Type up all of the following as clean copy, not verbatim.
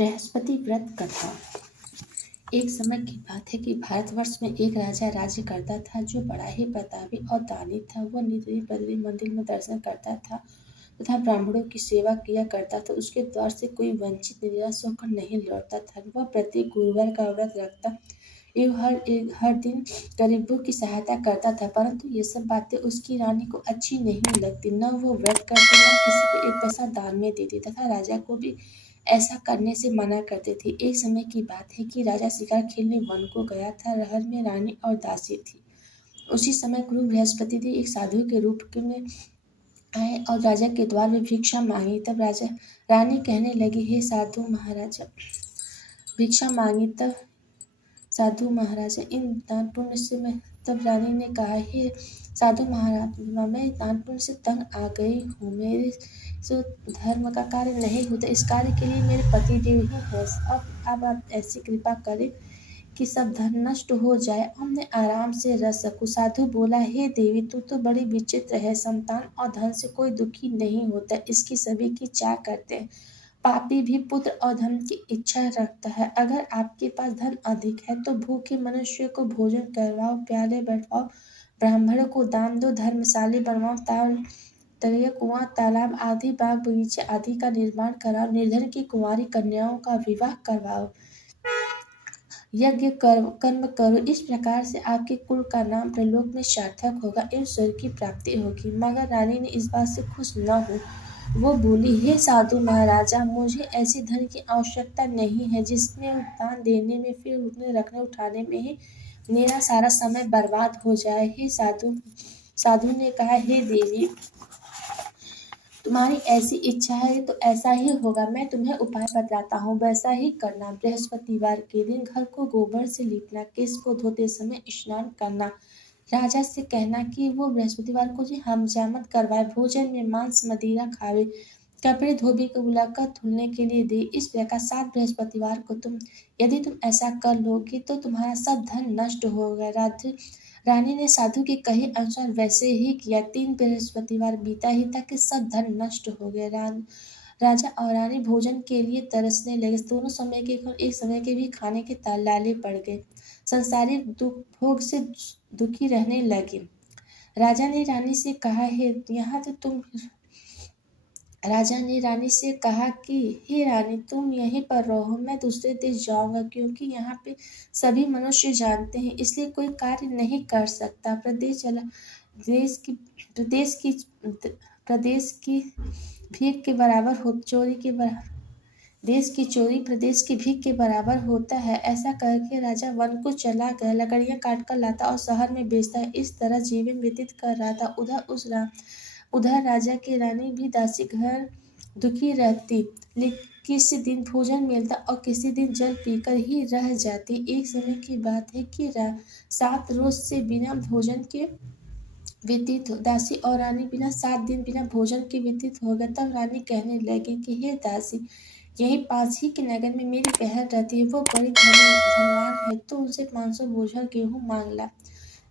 बृहस्पति व्रत कथा। एक समय की बात है कि भारतवर्ष में एक राजा राज्य करता था जो बड़ा ही प्रतापी और दानी था। वह नित्य बद्री मंदिर में दर्शन करता था तथा ब्राह्मणों की सेवा किया करता था। उसके द्वार से कोई वंचित निराश होकर नहीं लौटता था। वह प्रत्येक गुरुवार का व्रत रखता एवं हर दिन गरीबों की सहायता करता था, परंतु ये सब बातें उसकी रानी को अच्छी नहीं लगती। न वो व्रत करती, न किसी को एक पैसा दान में देती तथा राजा को भी ऐसा करने से मना करते थे। एक समय की बात है कि राजा शिकार खेलने वन को गया था। रहर में रानी और दासी थी। उसी समय गुरु बृहस्पति देव एक साधु के रूप में आए और राजा के द्वार में भिक्षा मांगी। तब रानी कहने लगी, हे साधु महाराजा, भिक्षा मांगी। तब साधु महाराजा, इन दान पुण्य से मैं तब रानी ने कहा, हे साधु महाराज, मैं दान पुण्य से तंग आ गई हूँ। मेरे से धर्म का कार्य नहीं होता। इस कार्य के लिए मेरे पति देव ही है। अब आप ऐसी कृपा करें कि सब धन नष्ट हो जाए और मैं आराम से रह सकूं। साधु बोला, हे देवी, तू तो बड़ी विचित्र है। संतान और धन से कोई दुखी नहीं होता, इसकी सभी की चाह करते हैं। पापी भी पुत्र और धन की इच्छा रखता है। अगर आपके पास धन अधिक है तो भूखे मनुष्य को भोजन करवाओ, प्याले बैठाओ, ब्राह्मण को दान दो, धर्मशाली बनवाओ, तरिया, कुआं, तालाब आदि, बाग बगीचे आदि का निर्माण कराओ, निर्धन की कुंवारी कन्याओं का विवाह करवाओ, यज्ञ कर्म करो। इस प्रकार से आपके कुल का नाम प्रलोक में सार्थक होगा एवं स्वर्ग की प्राप्ति होगी। मगर रानी ने इस बात से खुश न हो। वो बोली, हे साधु महाराजा, मुझे ऐसी धन की आवश्यकता नहीं है जिसमें दान देने में फिर उतने रखने उठाने में ही मेरा सारा समय बर्बाद हो जाए। हे साधु ने कहा, हे देवी, तुम्हारी ऐसी इच्छा है तो ऐसा ही होगा। मैं तुम्हें उपाय बतलाता हूँ, वैसा ही करना। बृहस्पतिवार के दिन घर को गोबर से लीपना, केश को धोते समय स्नान करना, राजा से कहना कि वो बृहस्पतिवार को हजामत करवाए, भोजन में मांस मदिरा खावे, कपड़े धोबी को बुलाकर धुलने के लिए दे। इस प्रकार 7 बृहस्पतिवार को यदि तुम ऐसा कर लोगे तो तुम्हारा सब धन नष्ट होगा। रानी ने साधु के कहे अनुसार वैसे ही किया। 3 बृहस्पतिवार बीता ही था कि सब धन नष्ट हो गए। राजा और रानी भोजन के लिए तरसने लगे। दोनों समय के एक समय के भी खाने के लाले पड़ गए। संसारिक भोग से दुखी रहने लगे। राजा ने रानी से कहा, राजा ने रानी से कहा कि हे रानी, तुम यहीं पर रहो, मैं दूसरे देश जाऊंगा, क्योंकि यहाँ पे सभी मनुष्य जानते हैं, इसलिए कोई कार्य नहीं कर सकता। प्रदेश की भीख के बराबर हो, देश की चोरी प्रदेश की भीख के बराबर होता है। ऐसा करके राजा वन को चला गया, लकड़ियां काट कर लाता और शहर में बेचता है। इस तरह जीवन व्यतीत कर रहा था। उधर राजा की रानी भी दासी घर दुखी रहती, किसी दिन भोजन मिलता और किसी दिन जल पीकर ही रह जाती। एक समय की बात है कि 7 रोज से बिना भोजन के व्यतीत हो, दासी और रानी 7 दिन बिना भोजन के व्यतीत हो गए। तब रानी कहने लगी कि हे दासी, यहीं पास ही के नगर में मेरी बहन रहती है, वो बड़ी धनवान है, तो उनसे 500 बोझा गेहूं मांग ला,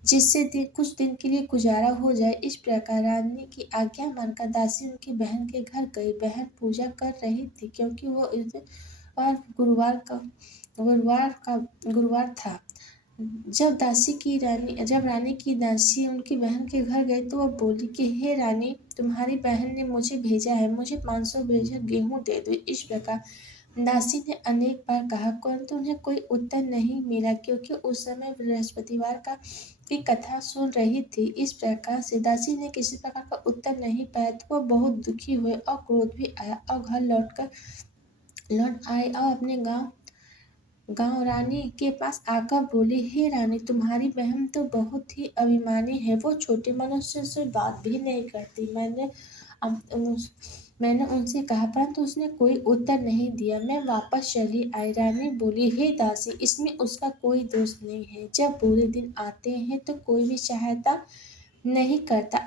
जिससे कुछ दिन के लिए गुजारा हो जाए। इस प्रकार रानी की आज्ञा मानकर दासी उनकी बहन के घर गई। बहन पूजा कर रही थी, क्योंकि वो इस दिन और गुरुवार था। जब रानी की दासी उनकी बहन के घर गई तो वह बोली कि हे रानी, तुम्हारी बहन ने मुझे भेजा है, मुझे 500 बोझा गेहूं दे दो। इस प्रकार दासी ने अनेक बार कहा, परंतु उन्हें कोई उत्तर नहीं मिला, क्योंकि उस समय बृहस्पतिवार की कथा सुन रही थी। इस प्रकार से दासी ने किसी प्रकार का उत्तर नहीं पाया तो वह बहुत दुखी हुए और क्रोध भी आया और घर लौट आए और अपने गांव रानी के पास आकर बोली, हे रानी, तुम्हारी बहन तो बहुत ही अभिमानी है, वो छोटे मनुष्य से बात भी नहीं करती। मैंने उनसे कहा, परंतु उसने कोई उत्तर नहीं दिया। मैं वापस चली आई। रानी बोली, हे दासी, इसमें उसका कोई दोष नहीं है। जब बुरे दिन आते हैं तो कोई भी सहायता नहीं करता।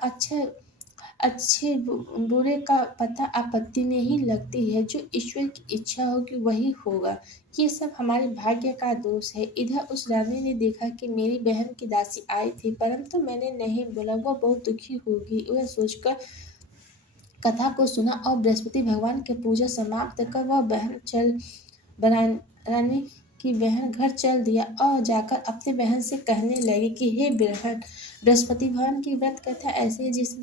अच्छे बुरे का पता आपत्ति में ही लगती है। जो ईश्वर की इच्छा होगी वही होगा। ये सब हमारे भाग्य का दोष है। इधर उस रानी ने देखा कि मेरी बहन की दासी आई थी, परंतु मैंने नहीं बोला। वह बहुत दुखी होगी, वह सोचकर कथा को सुना और बृहस्पति भगवान की पूजा समाप्त कर वह रानी की बहन घर चल दिया और जाकर अपने बहन से कहने लगी कि हे बहन, बृहस्पति भगवान की व्रत कथा ऐसी है जिस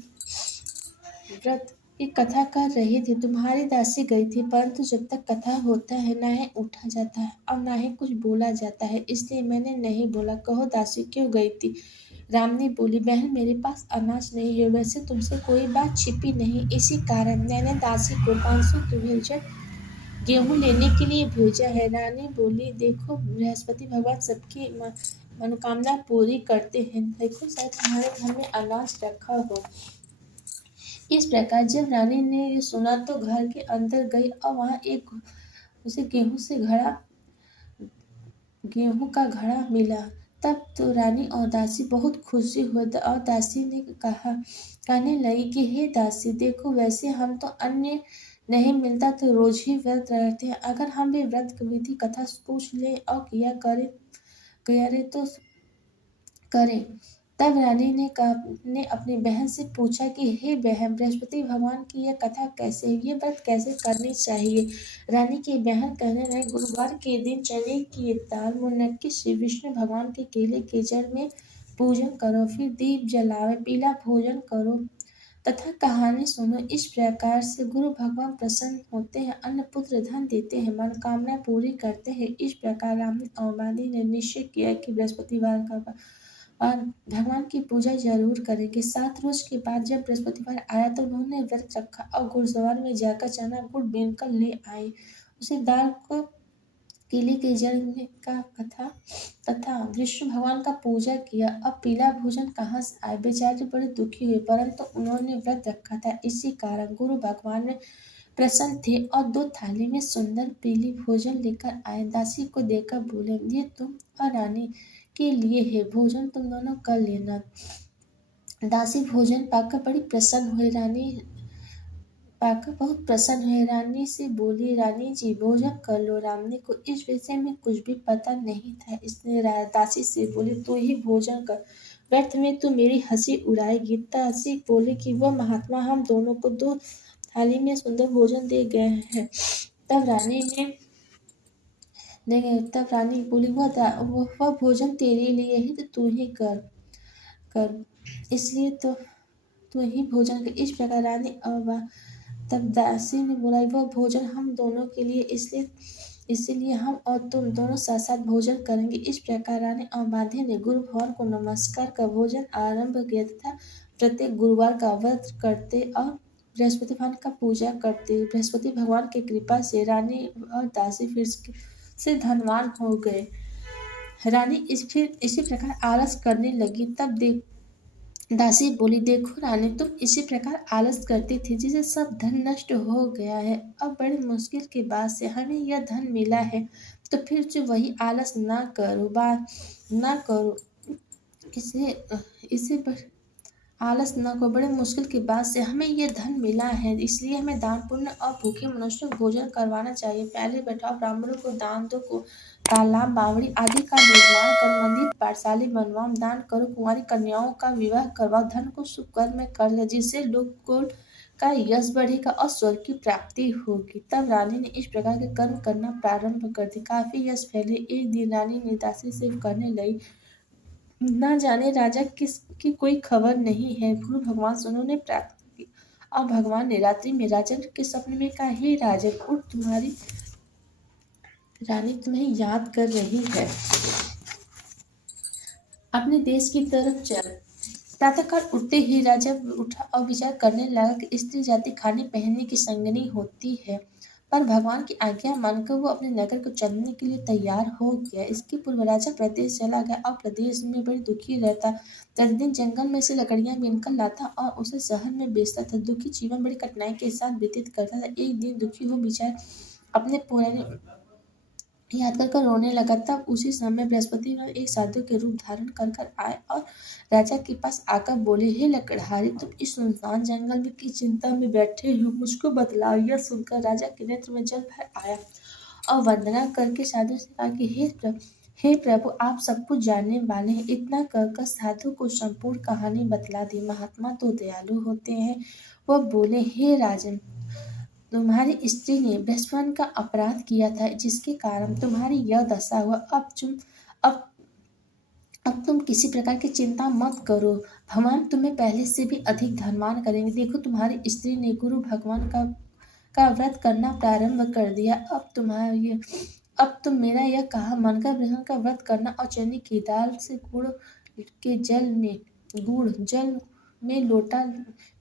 व्रत की कथा कर रही थी। तुम्हारी दासी गई थी, परंतु जब तक कथा होता है ना ही उठा जाता है और ना ही कुछ बोला जाता है, इसलिए मैंने नहीं बोला। कहो दासी क्यों गई थी? रामनी बोली, बहन मेरे पास अनाज नहीं है, वैसे तुमसे कोई बात छिपी नहीं, इसी कारण मैंने दासी को 500 क्विंटल गेहूं लेने के लिए भेजा है। रानी बोली, देखो बृहस्पति भगवान सबकी मनोकामना पूरी करते हैं, देखो शायद तुम्हारे घर में अनाज रखा हो। इस प्रकार जब रानी ने ये सुना तो घर के अंदर गई और वहां एक उसे गेहूं का घड़ा मिला। तब तो रानी और दासी बहुत खुशी हुई और दासी ने कहने लगी कि हे दासी, देखो वैसे हम तो अन्न नहीं मिलता तो रोज ही व्रत रहते हैं, अगर हम भी व्रत विधि कथा पूछ ले और किया करे तो करें। तब रानी ने अपनी बहन से पूछा कि हे बहन, बृहस्पति भगवान की यह कथा कैसे है, ये व्रत कैसे करनी चाहिए? रानी की बहन कहने लगी, गुरुवार के दिन चने की दाल मुनक्की श्री विष्णु भगवान के केले के जड़ में पूजन करो, फिर दीप जलावे, पीला भोजन करो तथा कहानी सुनो। इस प्रकार से गुरु भगवान प्रसन्न होते हैं, अन्न पुत्र धन देते हैं, मनोकामना पूरी करते हैं। इस प्रकार रामनी और माली ने निश्चय किया कि बृहस्पतिवार का और भगवान की पूजा जरूर करेंगे। 7 रोज के बाद जब बृहस्पतिवार आया तो उन्होंने व्रत रखा और गुरुद्वार में जाकर चना गुड़ बीन कर ले आए। उसे दाल को केले के जड़ में का कथा तथा विष्णु भगवान का पूजा किया। अब पीला भोजन कहाँ से आए? बेचारे बड़े दुखी हुए, परंतु उन्होंने व्रत रखा था, इसी कारण गुरु भगवान में प्रसन्न थे और 2 थाली में सुंदर पीली भोजन लेकर आए। दासी को देकर बोले, ये तुम और रानी के लिए है, भोजन तुम दोनों कर लेना। दासी भोजन पाकर बड़ी प्रसन्न हुई। पाकर बहुत प्रसन्न हुए। रानी से बोली, रानी जी भोजन कर लो। रानी को इस विषय में कुछ भी पता नहीं था, इसने दासी से बोली, तू ही भोजन कर, व्यर्थ में तू मेरी हंसी उड़ाएगी। दासी बोली कि वह महात्मा हम दोनों को 2 थाली में सुंदर भोजन दे गए हैं। तब रानी बोली, वह भोजन तेरे लिए ही, तो तू ही कर, इसलिए तो तू ही भोजन कर। इस प्रकार रानी और तब दासी ने बोला, वह भोजन हम दोनों के लिए, इसीलिए हम और तुम दोनों साथ साथ भोजन करेंगे। इस प्रकार रानी और माधी ने गुरु भगवान को नमस्कार कर भोजन आरंभ किया तथा प्रत्येक गुरुवार का व्रत करते और बृहस्पति भगवान का पूजा करते। बृहस्पति भगवान की कृपा से रानी और दासी फिर से धनवान हो गए। रानी फिर इसी प्रकार आलस करने लगी। तब दासी बोली, देखो रानी, तुम इसी प्रकार आलस करती थी जिससे सब धन नष्ट हो गया है। अब बड़ी मुश्किल के बाद से हमें यह धन मिला है, तो फिर से वही आलस ना करो। इसे पर आलस न को। बड़े मुश्किल के बाद से हमें यह धन मिला है, इसलिए हमें दान पुण्य और भूखे मनुष्यों को भोजन करवाना चाहिए। पहले बैठाओ ब्राह्मणों को दान दो, तालाब बावड़ी आदि का निर्माण करो, मंदिर पाठशाले बनवाओ, दान करो, कुंवारी कन्याओं का विवाह करवाओ, धन को शुभ कर्म में कर दो, जिससे लोग का यश बढ़ेगा और स्वर्ग की प्राप्ति होगी। तब रानी ने इस प्रकार के कर्म करना प्रारंभ कर दिया। काफी यश फैले। एक दिन रानी ने दासी से करने लगी, न जाने राजा की कोई खबर नहीं है। गुरु भगवान से उन्होंने प्रार्थना की और भगवान ने रात्रि में राजन के सपने में कहा, हे राजन उठ, तुम्हारी रानी तुम्हें याद कर रही है, अपने देश की तरफ चल। प्रातःकाल उठते ही राजा उठा और विचार करने लगा कि स्त्री जाति खाने पहनने की संगनी होती है, पर भगवान की आज्ञा मानकर वो अपने नगर को चलने के लिए तैयार हो गया। इसके पूर्व राजा प्रदेश चला गया और प्रदेश में बड़ी दुखी रहता। प्रतिदिन जंगल में से लकड़ियां बीनकर लाता और उसे शहर में बेचता था। दुखी जीवन बड़ी कठिनाई के साथ व्यतीत करता था। एक दिन दुखी हो विचार अपने पुराने याद कर रोने लगा। तब उसी समय बृहस्पति एक साधु के रूप धारण कर आए और राजा के पास आकर बोले, हे लकड़हारी, तुम इस सुनसान जंगल में की चिंता में बैठे हो, मुझको बतलाओ। यह सुनकर राजा के नेत्र में जल भर आया और वंदना करके साधु से कहा कि हे प्रभु, आप सब कुछ जानने वाले हैं। इतना कहकर साधु को संपूर्ण कहानी बतला दी। महात्मा तो दयालु होते हैं। वह बोले, हे राजन, तुम्हारी स्त्री ने बृहस्पति का अपराध किया था, जिसके कारण तुम्हारी यह दशा हुआ। अब अब तुम किसी प्रकार की चिंता मत करो, भगवान तुम्हें पहले से भी अधिक धनवान करेंगे। देखो, तुम्हारी स्त्री ने गुरु भगवान का व्रत करना प्रारंभ कर दिया। अब तुम मेरा यह कहा मानकर बृहस्पति का व्रत करना और चने की दाल से गुड़ जल में लोटा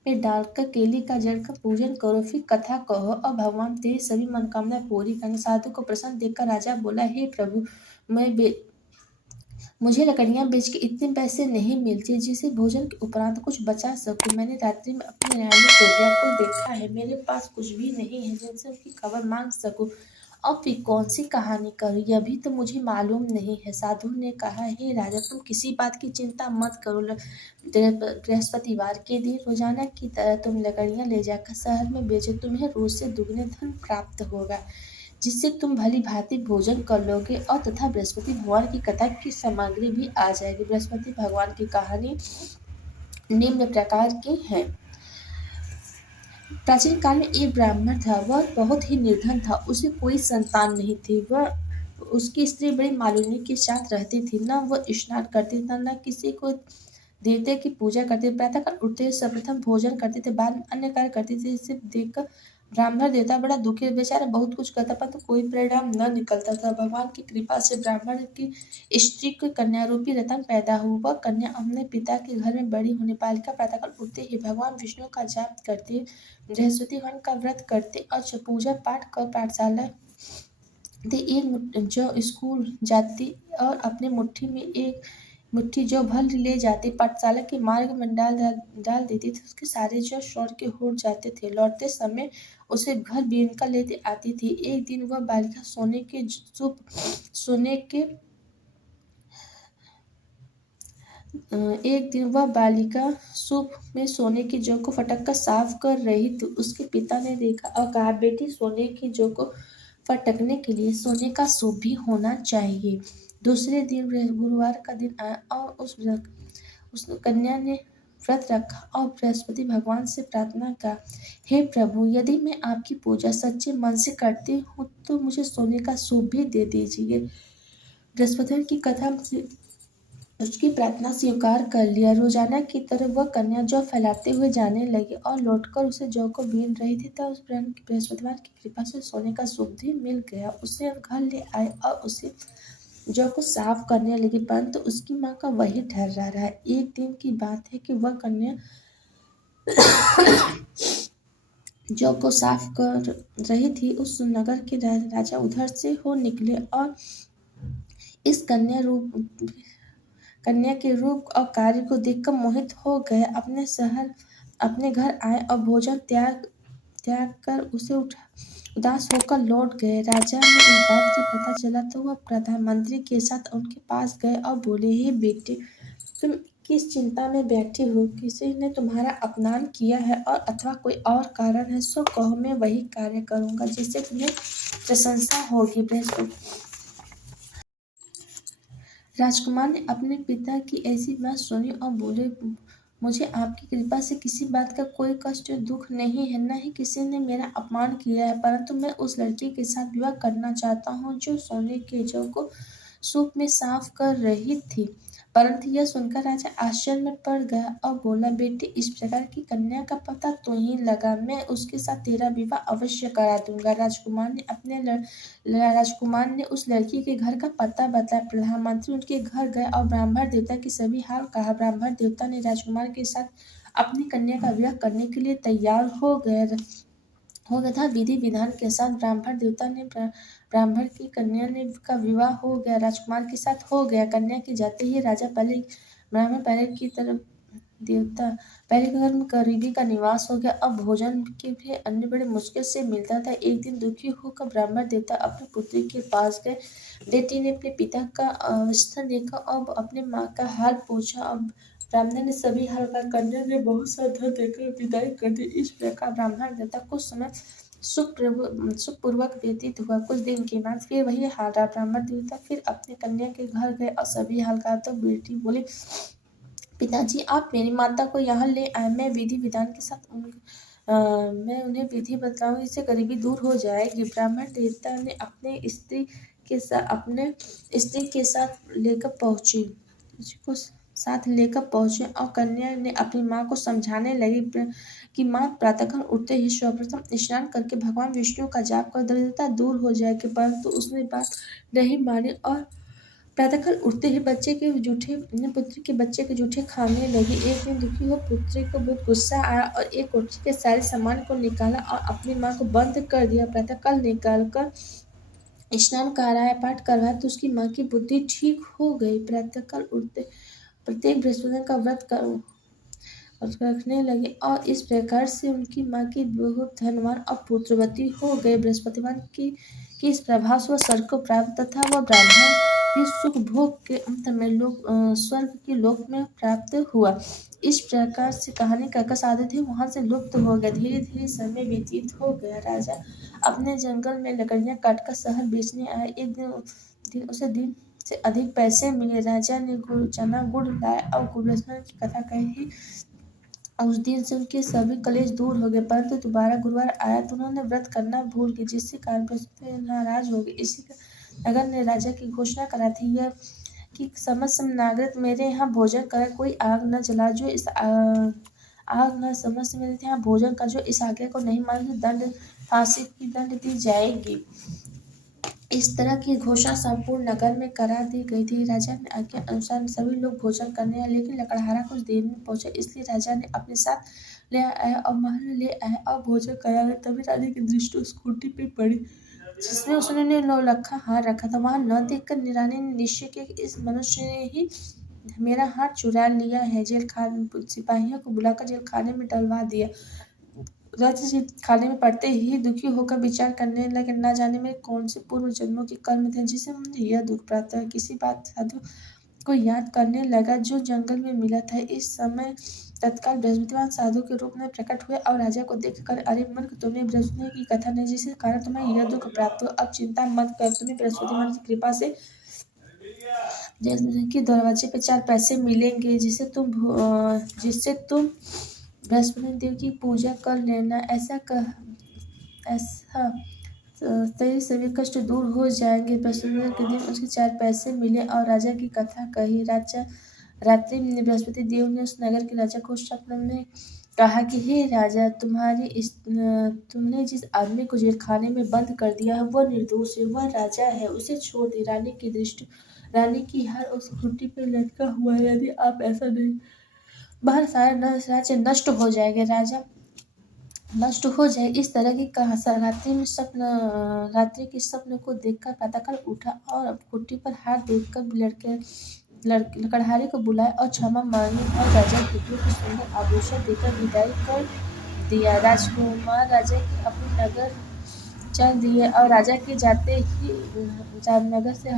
में डालकर केले का जड़ का पूजन करो, फिर कथा कहो और भगवान तेरी सभी मनोकामनाएं पूरी करेंगे। साधु को प्रसन्न देखकर राजा बोला, हे प्रभु, मुझे लकड़ियां बेच के इतने पैसे नहीं मिलते जिसे भोजन के उपरांत कुछ बचा सकूं। मैंने रात्रि में अपनी रानी गोपिया को देखा है, मेरे पास कुछ भी नहीं है जिनसे उनकी खबर मांग सकूं। अब फिर कौन सी कहानी करूं, यह भी तो मुझे मालूम नहीं है। साधु ने कहा, हे राजा, तुम किसी बात की चिंता मत करो। बृहस्पतिवार के दिन रोजाना की तरह तुम लकड़ियां ले जाकर शहर में बेचो, तुम्हें रोज से दुगने धन प्राप्त होगा, जिससे तुम भली भांति भोजन कर लोगे और तथा बृहस्पति भगवान की कथा की सामग्री भी आ जाएगी। बृहस्पति भगवान की कहानी निम्न प्रकार की है। प्राचीन काल में एक ब्राह्मण था, वह बहुत ही निर्धन था, उसे कोई संतान नहीं थी। उसकी स्त्री बड़ी मालिनी के साथ रहती थी, न वह स्नान करती था, न किसी को देवते की पूजा करते। प्रातःकाल उठते सर्वप्रथम भोजन करते थे, बाद में अन्य कार्य करते थे। इसे देखकर ब्राह्मण देवता बड़ा दुखी, बेचारा बहुत कुछ करता परंतु कोई परिणाम न निकलता था। भगवान की कृपा से ब्राह्मण की स्त्री को कन्या रूपी रतन पैदा हुआ। वह कन्या अपने पिता के घर में बड़ी होने बालिका प्रातःकाल उठते ही भगवान विष्णु का जाप करते, बृहस्पति भगवान का व्रत करते और पूजा पाठ कर पाठशाला एक जो स्कूल जाती और अपने मुट्ठी में एक मुट्ठी जो भर ले जाती पाठशाला के मार्ग में डाल देती थी, उसके सारे जो स्वर्ण के हो जाते थे। लौटते समय उसे घर बीनका लेते आती थी। एक दिन वह बालिका सूप में सोने की जौ को फटक कर साफ कर रही थी। उसके पिता ने देखा और कहा, बेटी, सोने की जौ को फटकने के लिए सोने का सूप भी होना चाहिए। दूसरे दिन गुरुवार का दिन आया और उस कन्या ने व्रत रखा और बृहस्पति भगवान से प्रार्थना का, हे प्रभु, यदि मैं आपकी पूजा सच्चे मन से करती हूँ तो मुझे सोने का सूप भी दे दीजिए। बृहस्पति की कथा उसकी प्रार्थना स्वीकार कर लिया। रोजाना की तरह वह कन्या जौ फैलाते हुए जाने लगी और लौटकर उसे जौ को बीन रही थी, तब उस बृहस्पतिवार की कृपा से सोने का सूप भी मिल गया। उसे घर ले आए और उसे जौ को साफ करने लगी, परंतु उसकी माँ का वही ठहरा रहा। एक दिन की बात है कि वह कन्या जौ को साफ कर रही थी। उस नगर के राजा उधर से हो निकले और इस कन्या के रूप और कार्य को देखकर मोहित हो गए। अपने घर आए और भोजन त्याग कर उसे उदास होकर लौट गए। राजा ने इस बात की पता चला तो वह प्रधानमंत्री के साथ उनके पास गए और बोले, हे बेटे, तुम किस चिंता में बैठे हो? किसी ने तुम्हारा अपमान किया है और अथवा कोई और कारण है, सो कहो, मैं वही कार्य करूंगा जिससे तुम्हें प्रशंसा होगी। राजकुमार ने अपने पिता की ऐसी बात सुनी और बोले, मुझे आपकी कृपा से किसी बात का कोई कष्ट दुख नहीं है, न ही किसी ने मेरा अपमान किया है, परंतु मैं उस लड़की के साथ विवाह करना चाहता हूँ जो सोने के जौ को सूप में साफ कर रही थी। परंतु यह सुनकर राजा आश्चर्य में पड़ गया और बोला, बेटे, इस प्रकार की कन्या का पता तू ही लगा, मैं उसके साथ तेरा विवाह अवश्य करा दूंगा। राजकुमार ने उस लड़की के घर का पता बताया। प्रधानमंत्री उनके घर गए और ब्राह्मण देवता की सभी हाल कहा। ब्राह्मण देवता ने राजकुमार के साथ अपनी कन्या का विवाह करने के लिए तैयार हो गया था। विधि विधान के साथ ब्राह्मण की कन्या का विवाह हो गया, राजकुमार के साथ हो गया। कन्या के जाते ही ब्राह्मण पहले के घर में गरीबी का निवास हो गया। अब भोजन के भी अन्य बड़े मुश्किल से मिलता था। एक दिन दुखी होकर ब्राह्मण देवता अपनी पुत्री के पास गए। बेटी ने अपने पिता का अवस्था देखा और अपने माँ का हाल पूछा। अब ब्राह्मण ने सभी हाल का कन्या ने बहुत सा धन देकर विदाई कर दी। इस प्रकार ब्राह्मण देवता कुछ समय सुखपूर्वक व्यतीत हुआ। कुछ दिन के बाद फिर वही हाल रहा। ब्राह्मण देवता फिर अपने कन्या के घर गए और सभी हाल कहा तो बेटी बोली, पिताजी, आप मेरी माता को यहाँ ले आए, मैं विधि विधान के साथ मैं उन्हें विधि बतलाऊंगी, इससे गरीबी दूर हो जाएगी। ब्राह्मण देवता ने अपने स्त्री के साथ लेकर पहुंचे को साथ लेकर पहुंचे और कन्या ने अपनी माँ को समझाने लगी कि माँ प्रातःकाल उठते ही सर्वप्रथम स्नान करके भगवान विष्णु का जाप कर दरिद्रता दूर हो जाएगी। परंतु उसने बात नहीं मानी और प्रातःकाल उठते ही पुत्री के बच्चे के जूठे खाने लगी। एक दिन दुखी हो पुत्री को बहुत गुस्सा आया और एक कोठरी के सारे सामान को निकाला और अपनी माँ को बंद कर दिया। प्रातःकाल निकाल कर स्नान कराया, पाठ करवाया तो उसकी माँ की बुद्धि ठीक हो गई। प्रातःकाल उठते प्रत्येक बृहस्पतिवार का व्रत रखने लगे और इस प्रकार से उनकी माँ की बहुत धनवान और पुत्रवती हो गए। बृहस्पतिवार की इस प्रभाव से वह स्वर्ग को प्राप्त तथा वह ब्राह्मण भी सुख भोग के अंत में स्वर्ग के लोक में प्राप्त हुआ। इस प्रकार से कहानी का साधे थे वहां से लुप्त हो गया। धीरे धीरे समय व्यतीत हो गया। राजा अपने जंगल में लकड़ियां काटकर शहर बेचने आया। एक दिन से अधिक पैसे मिले। राजा ने चना गुड़ लाया और गुरुवार की कथा कही। उस दिन से उनके सभी कलेश दूर हो गए। परंतु दोबारा गुरुवार आया तो उन्होंने व्रत करना भूल गए, जिससे कारण बृहस्पति नाराज हो गए। इसी नगर ने राजा की घोषणा करा थी यह कि समस्त नागरिक मेरे यहाँ भोजन करे, कोई आग न जला जो इस आग न समस्त मेरे यहाँ भोजन का जो इस आज्ञा को नहीं माने फांसी की दंड दी जाएगी। इस तरह की घोषणा संपूर्ण नगर में करा दी गई थी। राजा ने आज्ञा अनुसार सभी लोग भोजन करने आए, लेकिन लकड़हारा कुछ देर में पहुंचा, इसलिए राजा ने अपने साथ ले आया और महल में ले आया और भोजन कराया। तभी रानी की दृष्टि उस कुर्सी पे पड़ी जिसमें उसने नौलखा हार रखा था। वहां न देखकर रानी ने निश्चय किया कि इस मनुष्य ने ही मेरा हार चुरा लिया है। सिपाहियों को बुलाकर जेल खाने में डलवा दिया। राजा खाने में पड़ते ही दुखी होकर विचार करने लगे, न जाने में कौन से पूर्व जन्मों के कर्म थे जिसे मुझे यह दुख प्राप्त है। किसी बात साधु को याद करने लगा जो जंगल में मिला था। इस समय तत्काल बृहस्पतिवान साधु के रूप में प्रकट हुए और राजा को देखकर, अरे मूर्ख, तुमने बृहस्पति की कथा नहीं जिसके कारण तुम्हें यह दुख प्राप्त हो। अब चिंता मत कर, तुम्हें बृहस्पतिवान की कृपा से के दरवाजे पे 4 पैसे मिलेंगे, जिससे तुम बृहस्पति देव की पूजा कर लेना। ऐसा तेरे सभी कष्ट दूर हो जाएंगे। बृहस्पतिवार के दिन उसके 4 पैसे मिले और राजा की कथा कही। रात्रि में बृहस्पति देव ने उस नगर के राजा को स्वप्न में कहा कि हे राजा, तुमने जिस आदमी को जेल खाने में बंद कर दिया है वह निर्दोष है, वह राजा है, उसे छोड़ दे। रानी की हार उस खूंटी पे लटका हुआ है। यदि आप ऐसा नहीं बाहर सारे राज्य नष्ट हो जाएंगे, राजा नष्ट हो जाए। इस तरह की रात्रि के स्वप्न को देखकर प्रातःकाल उठा और कुर्सी पर हाथ देखकर लकड़हारे को बुलाया और क्षमा मांगी और राजा पुत्रों को सुंदर आभूषण देकर विदाई कर दिया। राजकुमार राजा के अपने नगर चल दिए और राजा के जाते ही नगर से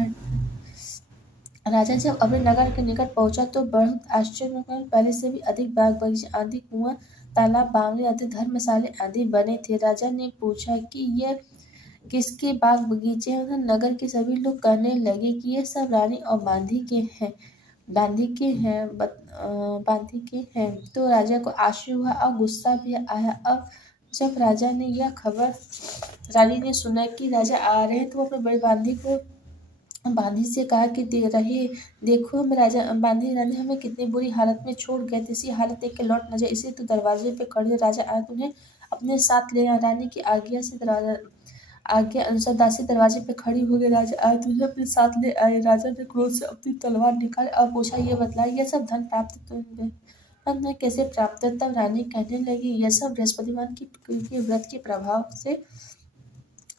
राजा जब अपने नगर के निकट पहुंचा तो बहुत आश्चर्य में पहले से भी अधिक बाग बगीचे आदि कुआं तालाब बावड़ी आदि धर्मशाले आदि बने थे। राजा ने पूछा कि ये किसके बाग बगीचे हैं। नगर के सभी लोग कहने लगे कि ये सब रानी और बांधी के हैं। तो राजा को आश्चर्य हुआ और गुस्सा भी आया। अब जब राजा ने यह खबर रानी ने सुना कि राजा आ रहे हैं तो वो अपने बड़े बांधी से कहा कि देखो हम बांधी रानी हमें कितनी बुरी हालत में छोड़ गए थे, इसी हालत देख के लौट न जाए, इसलिए तो दरवाजे पे खड़े राजा आए तुम्हें अपने साथ ले आए। रानी की आज्ञा अनुसार दासी दरवाजे पे खड़ी हो गई। राजा आए तुझे अपने साथ ले आए। राजा ने क्रोध से अपनी तलवार निकाली और पूछा, ये बतलाए यह सब धन प्राप्त तुम्हें कैसे प्राप्त है। तब रानी कहने लगी, यह सब बृहस्पतिवार के व्रत के प्रभाव से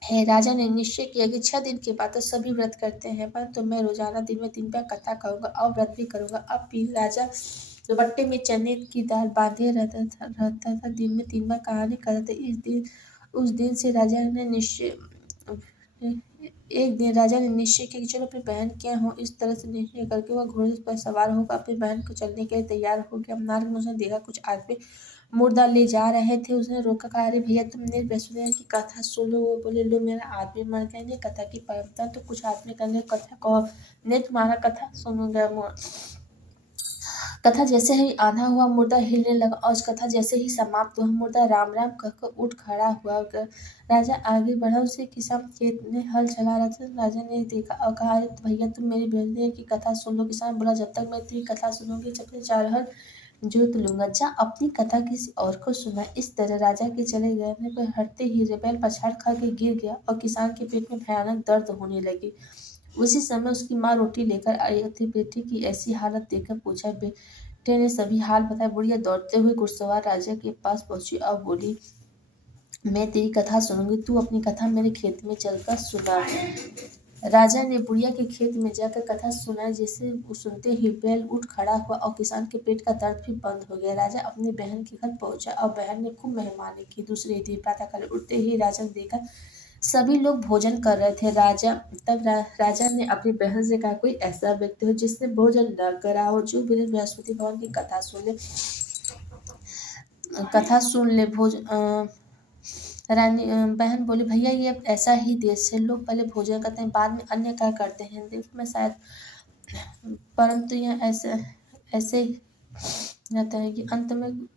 है। राजा ने निश्चय किया कि 6 दिन के बाद तो सभी व्रत करते हैं, परंतु मैं रोजाना दिन में 3 बार कथा करूंगा और व्रत भी करूंगा। अब भी राजा दुपट्टे में चने की दाल बांधे रहता था, दिन में 3 बार कहानी करता था। उस दिन से राजा ने एक दिन राजा ने निश्चय किया कि चलो अपनी बहन के यहाँ हो। इस तरह से निश्चय करके वह घोड़े पर सवार होकर अपनी बहन को चलने के लिए तैयार हो गया। मार्ग में उसने देखा कुछ आदमी मुर्दा ले जा रहे थे। उसने रोका, कहा, अरे भैया, तुमने बृहस्पतिवार की कथा सुन लो। वो बोले, लो, मेरा आदमी मर गया। नहीं कथा की परंपरा तो कुछ आदमी कहने कथा कहो, नहीं तुम्हारा कथा सुनूंगा। कथा जैसे ही आधा हुआ मुर्दा हिलने लगा और कथा जैसे ही समाप्त हुआ मुर्दा राम राम कहकर उठ खड़ा हुआ। राजा आगे बढ़ा, उसे किसान खेत में हल चला रहा था। राजा ने देखा और कहा, अरे भैया तुम मेरी बहन की कथा सुन लो। किसान बोला, जब तक मैं तेरी कथा सुनूंगी जब तक 4 हल जोत लूंगा, जा अपनी कथा किसी और को सुना। इस तरह राजा के चले जाने पर हटते ही बैल पछाड़ खा के गिर गया और किसान के पेट में भयानक दर्द होने लगी। उसी समय उसकी माँ रोटी लेकर आई थी। बेटे की ऐसी हालत देखकर पूछा। बेटे ने सभी हाल बताया। बुढ़िया दौड़ते हुए घुड़सवार राजा के पास पहुंची और बोली, मैं तेरी कथा सुनूंगी, तू अपनी कथा मेरे खेत में चलकर सुना। राजा ने बुढ़िया के खेत में जाकर कथा सुनाई। जैसे सुनते ही बैल उठ खड़ा हुआ और किसान के पेट का दर्द भी बंद हो गया। राजा अपनी बहन के घर पहुंचा और बहन ने खूब मेहमानी की। दूसरे दिन प्रातःकाल उठते ही राजा ने देखा सभी लोग भोजन कर रहे थे। राजा ने अपनी बहन से कहा, कोई ऐसा व्यक्ति हो जिसने भोजन न करा हो, जो मेरे बृहस्पति भगवान की कथा सुन ले। बहन बोली, भैया ये ऐसा ही देश है, लोग पहले भोजन करते हैं बाद में अन्य कार्य करते हैं। देश में शायद, परंतु यह ऐसे ही रहता है कि अंत में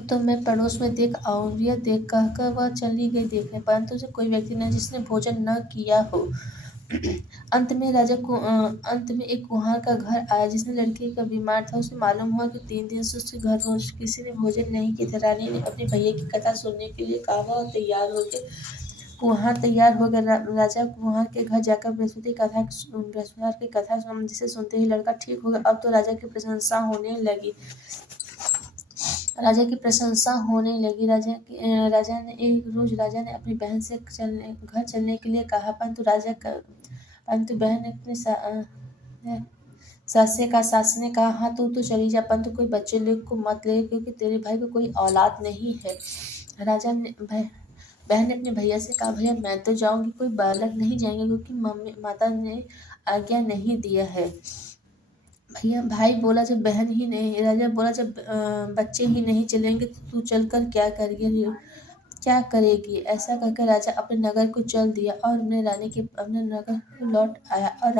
तो मैं पड़ोस में देख आऊँ। यह देख कहकर वह चली गई देखने, परंतु उसे कोई व्यक्ति न जिसने भोजन न किया हो। अंत में एक कुम्हार का घर आया जिसमें लड़की का बीमार था। उसे मालूम हुआ कि 3 दिन से उसके घर रोज किसी ने भोजन नहीं किया था। रानी ने अपने भैया की कथा सुनने के लिए कहा और कुम्हार तैयार हो गया। राजा कुम्हार के घर जाकर बृहस्पतिवार की कथा सुना, जिसे सुनते ही लड़का ठीक हो गया। अब तो राजा की प्रशंसा होने लगी। राजा ने एक रोज अपनी बहन से घर चलने के लिए कहा, परंतु बहन ने अपने सास ने कहा, हाँ तू तो चली जा, परंतु कोई बच्चे लोग को मत ले, क्योंकि तेरे भाई को कोई औलाद नहीं है। बहन ने अपने भैया से कहा, भैया मैं तो जाऊंगी, कोई बालक नहीं जाएंगे, क्योंकि माता ने आज्ञा नहीं दिया है। भाई बोला, जब बहन ही नहीं, राजा बोला, जब बच्चे ही नहीं चलेंगे तो तू चलकर क्या करेगी। ऐसा कहकर राजा अपने नगर को चल दिया और अपने नगर लौट आया। और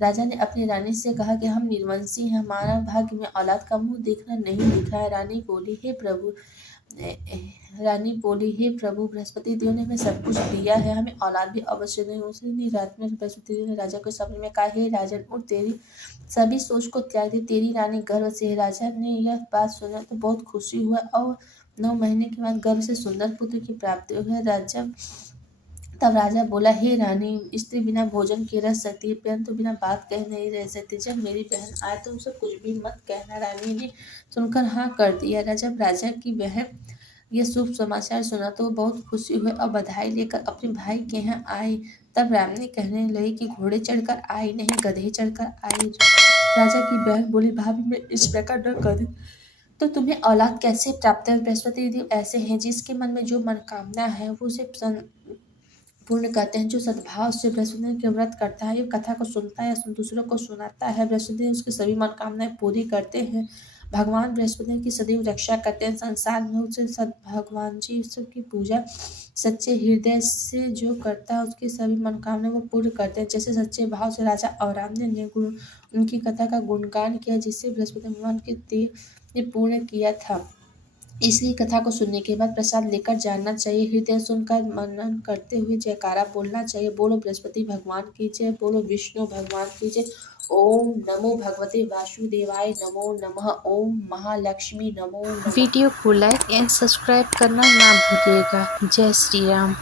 राजा ने अपनी रानी से कहा कि हम निर्वंशी हैं, हमारा भाग्य में औलाद का मुंह देखना नहीं लिखा है। रानी बोली, हे प्रभु, बृहस्पति देव ने हमें सब कुछ दिया है, हमें औलाद भी अवश्य नहीं। उसी रात में बृहस्पति देव ने राजा को सपने में कहा, हे राजन उठ, तेरी सभी सोच को त्याग दे, तेरी रानी गर्भ से है। राजा ने यह बात सुना तो बहुत खुशी हुआ और 9 महीने के बाद गर्भ से सुंदर पुत्र की प्राप्ति हुई। तब राजा बोला, हे रानी, स्त्री बिना भोजन के रह सकती है, परंतु बिना बात कहे नहीं रह सकती। जब मेरी बहन आए तो उसे कुछ भी मत कहना। रानी ने सुनकर हाँ कर दिया। जब राजा की बहन यह शुभ समाचार सुना तो वो बहुत खुशी हुई और बधाई लेकर अपने भाई के यहाँ आई। तब रानी कहने लगी कि घोड़े चढ़कर आई नहीं, गधे चढ़कर आई। राजा की बहन बोली, भाभी मैं इस प्रकार न करी तो तुम्हें औलाद कैसे प्राप्त है। बृहस्पति देव ऐसे हैं, जिसके मन में जो मनोकामना है वो उसे पूर्ण करते हैं। जो सद्भाव से बृहस्पति के व्रत करता है, कथा को सुनता है या दूसरों को सुनाता है, बृहस्पति उसकी सभी मनोकामनाएं पूरी करते हैं। भगवान बृहस्पति की सदैव रक्षा करते हैं। संसार में उसे भगवान जी की पूजा सच्चे हृदय से जो करता है, उसकी सभी मनोकामनाएं वो पूर्ण करते हैं। जैसे सच्चे भाव से राजा औराम ने उनकी कथा का गुणगान किया, जिससे बृहस्पति भगवान के देव ने पूर्ण किया था। इसी कथा को सुनने के बाद प्रसाद लेकर जाना चाहिए। हृदय सुनकर मनन करते हुए जयकारा बोलना चाहिए। बोलो बृहस्पति भगवान की जय, बोलो विष्णु भगवान की जय। ओम नमो भगवते वासुदेवाय नमो नमः। ओम महालक्ष्मी नमो नमः। वीडियो को लाइक एंड सब्सक्राइब करना ना भूलिएगा। जय श्री राम।